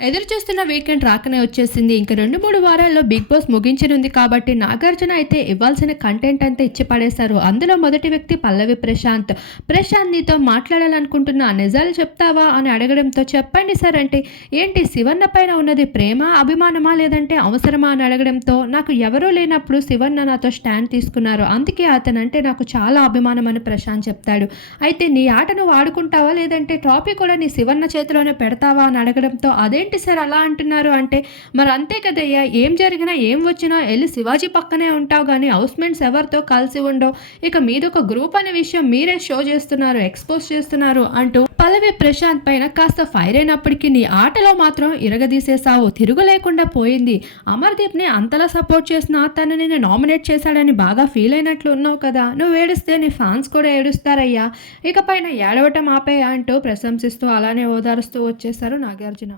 ఎదురు చూస్తున్న వీకెండ్ రాకనే వచ్చేసింది. ఇంకా రెండు మూడు వారాల్లో బిగ్ బాస్ ముగించనుంది కాబట్టి నాగార్జున అయితే ఇవ్వాల్సిన కంటెంట్ అంతా ఇచ్చి పడేశారు. అందులో మొదటి వ్యక్తి పల్లవి ప్రశాంత్. ప్రశాంత్ నీతో మాట్లాడాలనుకుంటున్నా నిజాలు చెప్తావా అని అడగడంతో చెప్పండి సార్ అంటే ఏంటి శివన్న పైన ఉన్నది ప్రేమ అభిమానమా లేదంటే అవసరమా అని అడగడంతో నాకు ఎవరూ లేనప్పుడు శివన్న నాతో స్టాండ్ తీసుకున్నారు. అందుకే అతనంటే నాకు చాలా అభిమానం అని ప్రశాంత్ చెప్తాడు. అయితే నీ ఆటను వాడుకుంటావా లేదంటే ట్రాఫీ కూడా నీ శివన్న చేతిలోనే పెడతావా అని అడగడంతో అదే ఏంటి సార్ అలా అంటున్నారు? అంటే మరి అంతే కదయ్యా ఏం జరిగినా ఏం వచ్చినా వెళ్ళి శివాజీ పక్కనే ఉంటావు కానీ హౌస్మెంట్స్ ఎవరితో కలిసి ఉండవు. ఇక మీదొక గ్రూప్ అనే విషయం మీరే షో చేస్తున్నారు ఎక్స్పోజ్ చేస్తున్నారు అంటూ పల్లవి ప్రశాంత్ పైన కాస్త ఫైర్ అయినప్పటికీ నీ ఆటలో మాత్రం ఇరగదీసేసావు తిరుగు లేకుండా పోయింది. అమర్దీప్ని అంతలా సపోర్ట్ చేసిన తను నేను నామినేట్ చేశాడని బాగా ఫీల్ అయినట్లు ఉన్నావు కదా నువ్వు ఏడిస్తే నీ ఫ్యాన్స్ కూడా ఏడుస్తారయ్యా. ఇక పైన ఏడవటం ఆపేయా అంటూ ప్రశంసిస్తూ అలానే ఓదారుస్తూ వచ్చేశారు నాగార్జున.